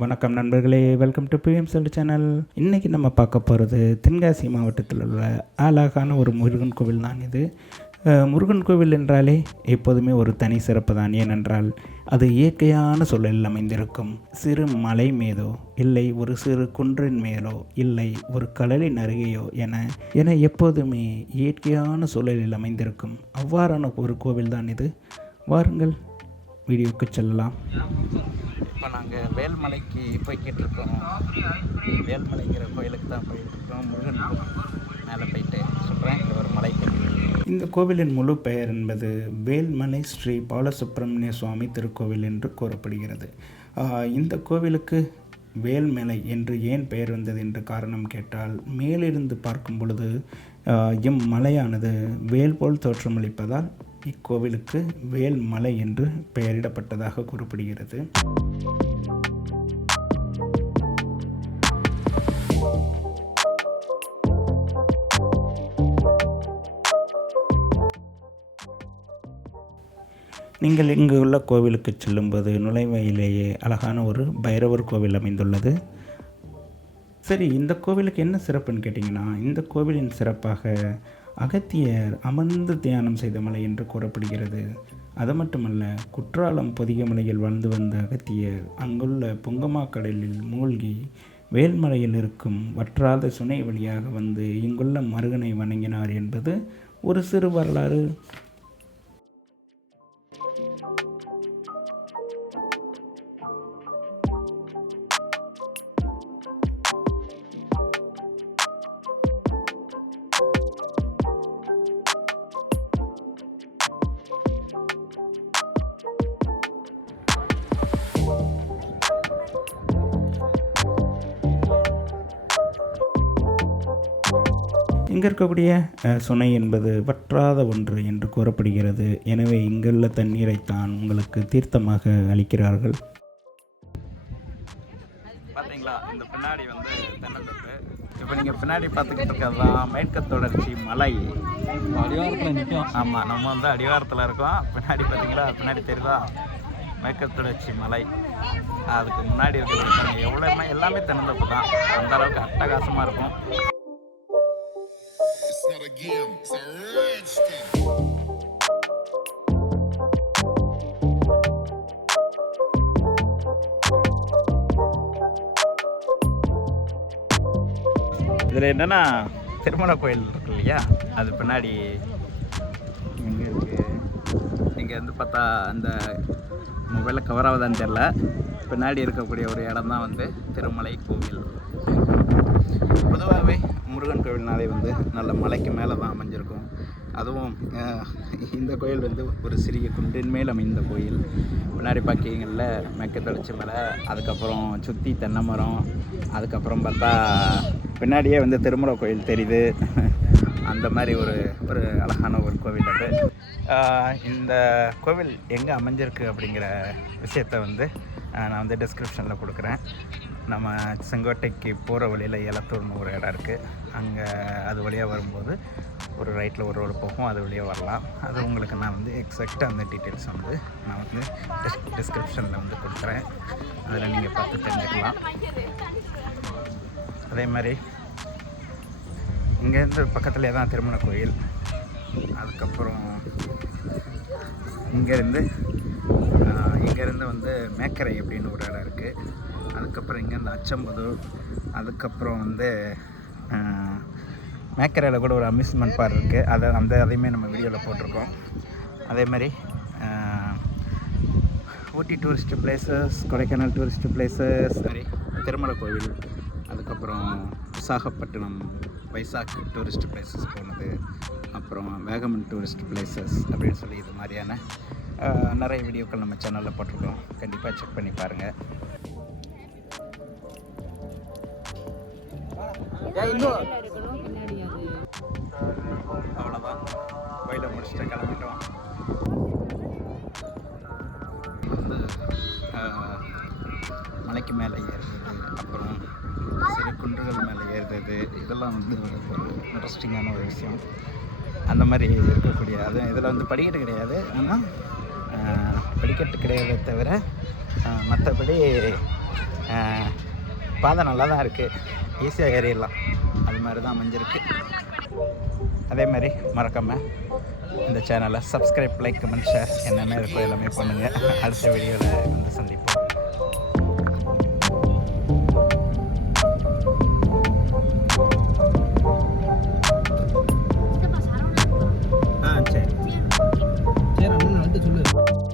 வணக்கம் நண்பர்களே welcome to PM செல்டு சேனல் இன்றைக்கி நம்ம பார்க்க போகிறது தென்காசி மாவட்டத்தில் உள்ள அழகான ஒரு முருகன் கோவில் தான் இது. முருகன் கோவில் என்றாலே எப்போதுமே ஒரு தனி சிறப்பு தான். ஏனென்றால் அது இயற்கையான சூழலில் அமைந்திருக்கும். சிறு மலை மீதோ இல்லை ஒரு சிறு குன்றின் மேலோ இல்லை ஒரு கடலின் அருகேயோ என என எப்போதுமே இயற்கையான சூழலில் அமைந்திருக்கும். அவ்வாறான ஒரு கோவில் தான் இது. வாருங்கள் வீடியோக்கு செல்லலாம். இப்போ நாங்கள் வேல்மலைக்கு போய்கிட்டு இருக்கோம் வேல்மலைங்கிற கோயிலுக்கு தான் போயிட்டு இருக்கோம் முருகன் மேலே போயிட்டு சொல்கிறேன் ஒரு மலை. இந்த கோவிலின் முழு பெயர் என்பது வேல்மலை ஸ்ரீ பாலசுப்பிரமணிய சுவாமி திருக்கோவில் என்று கூறப்படுகிறது. இந்த கோவிலுக்கு வேல்மலை என்று ஏன் பெயர் வந்தது என்று காரணம் கேட்டால் மேலிருந்து பார்க்கும் பொழுது இம்மலையானது வேல் போல் தோற்றமளிப்பதால் இக்கோவிலுக்கு வேல்மலை என்று பெயரிடப்பட்டதாக கூறப்படுகிறது. நீங்கள் இங்கு உள்ள கோவிலுக்கு செல்லும்போது நுழைவாயிலேயே அழகான ஒரு பைரவர் கோவில் அமைந்துள்ளது. சரி இந்த கோவிலுக்கு என்ன சிறப்புன்னு கேட்டிங்கன்னா இந்த கோவிலின் சிறப்பாக அகத்தியர் அமர்ந்து தியானம் செய்த மலை என்று கூறப்படுகிறது. அது மட்டுமல்ல குற்றாலம் பொதிகை மலையில் வாழ்ந்து வந்த அகத்தியர் அங்குள்ள பொங்கமா கடலில் மூழ்கி வேல்மலையில் இருக்கும் வற்றாத சுனை வழியாக வந்து இங்குள்ள மருகனை வணங்கினார் என்பது ஒரு சிறு வரலாறு. இங்கே இருக்கக்கூடிய சுனை என்பது வற்றாத ஒன்று என்று கூறப்படுகிறது. எனவே இங்குள்ள தண்ணீரைத்தான் உங்களுக்கு தீர்த்தமாக அளிக்கிறார்கள். பார்த்தீங்களா இந்த பின்னாடி வந்து தென்னந்தோப்பு. இப்போ நீங்கள் பின்னாடி பார்த்துக்கிட்டு இருக்கிறது தான் மேற்கு தொடர்ச்சி மலை. அடிவாரத்தில் நிற்கும் ஆமாம் நம்ம வந்து அடிவாரத்தில் இருக்கோம். பின்னாடி பார்த்தீங்களா பின்னாடி தெரியுதா? மேற்கு தொடர்ச்சி மலை. அதுக்கு முன்னாடி இருக்கிறது எவ்வளோமே எல்லாமே தென்னந்தோப்பு தான். அந்த அளவுக்கு அட்டகாசமாக இருக்கும். Again. it's a இதில் என்னென்னா திருமலை கோயில் இருக்கு இல்லையா? அது பின்னாடி எங்கே இருக்குது இங்கே வந்து பார்த்தா அந்த மொபைலில் கவர் ஆகுதான்னு தெரில பின்னாடி இருக்கக்கூடிய ஒரு இடம் தான் வந்து திருமலை கோவில். பொதுவாகவே முருகன் கோவில்னாலே வந்து நல்ல மலைக்கு மேலே தான் அமைஞ்சிருக்கும். அதுவும் இந்த கோயில் வந்து ஒரு சிறிய குன்றின் மேல் அமைந்த கோயில். முன்னாடி பார்க்கிங்களில் மெக்கத்தளிச்சி மலை அதுக்கப்புறம் சுற்றி தென்னை மரம் அதுக்கப்புறம் பார்த்தா பின்னாடியே வந்து திருமலை கோயில் தெரியுது. அந்த மாதிரி ஒரு ஒரு அழகான ஒரு கோவில் அது. இந்த கோவில் எங்கே அமைஞ்சிருக்கு அப்படிங்கிற விஷயத்த வந்து நான் வந்து டிஸ்கிரிப்ஷனில் கொடுக்குறேன். நம்ம செங்கோட்டைக்கு போகிற வழியில் எலத்தூர்னு ஒரு இடம் இருக்குது அங்கே அது வழியாக வரும்போது ஒரு ரைட்டில் ஒரு ரோடு போகும் அது வழியாக வரலாம். அது உங்களுக்கு நான் வந்து எக்ஸாக்டாக அந்த டீட்டெயில்ஸ் வந்து நான் வந்து டிஸ்கிரிப்ஷனில் வந்து கொடுக்குறேன். அதில் நீங்கள் பார்த்து தெரிஞ்சுக்கலாம். அதே மாதிரி இங்கேருந்து பக்கத்துலேயே தான் திருமண கோயில். அதுக்கப்புறம் இங்கேருந்து இங்கேருந்து வந்து மேக்கரை அப்படின்னு ஒரு இடம் இருக்குது அதுக்கப்புறம் இங்கேருந்து அச்சம்புதூர் அதுக்கப்புறம் வந்து மேக்கரையில் கூட ஒரு அம்யூஸ்மெண்ட் பார்க் இருக்குது அதை அந்த அதையுமே நம்ம வீடியோவில் போட்டிருக்கோம். அதே மாதிரி Ooty tourist places Kodaikanal tourist places சரி திருமலை கோவில் அதுக்கப்புறம் விசாகப்பட்டினம் வைசாக் டூரிஸ்ட் பிளேசஸ் போனது. அப்புறம் வேகமன் டூரிஸ்ட் பிளேசஸ் அப்படின்னு சொல்லி இது மாதிரியான நிறைய வீடியோக்கள் நம்ம சேனலில் போட்டிருக்கோம். கண்டிப்பாக செக் பண்ணி பாருங்கள் அவ்வளோதான் கோயிலை முடிச்சுட்டு கிளம்பிட்டோம். மலைக்கு மேலே ஏறுறது அப்புறம் சிறு குன்றுகள் மேலே ஏறுறது இதெல்லாம் வந்து ஒரு இன்ட்ரெஸ்டிங்கான ஒரு விஷயம். அந்த மாதிரி இருக்கக்கூடிய அது இதில் வந்து படிக்கட்டு கிடையாது. ஆனால் படிக்கட்டு கிடையாதே தவிர மற்றபடி பாதை நல்லா தான் இருக்குது ஈஸியாக ஏறிடலாம். அது மாதிரி தான் அமைஞ்சிருக்கு. அதே மாதிரி மறக்காமல் இந்த சேனலை சப்ஸ்கிரைப் லைக் கமெண்ட் ஷேர் என்னென்ன இருக்கோ எல்லாமே பண்ணுங்கள் அடுத்த வீடியோவில் வந்து சந்திப்போம்.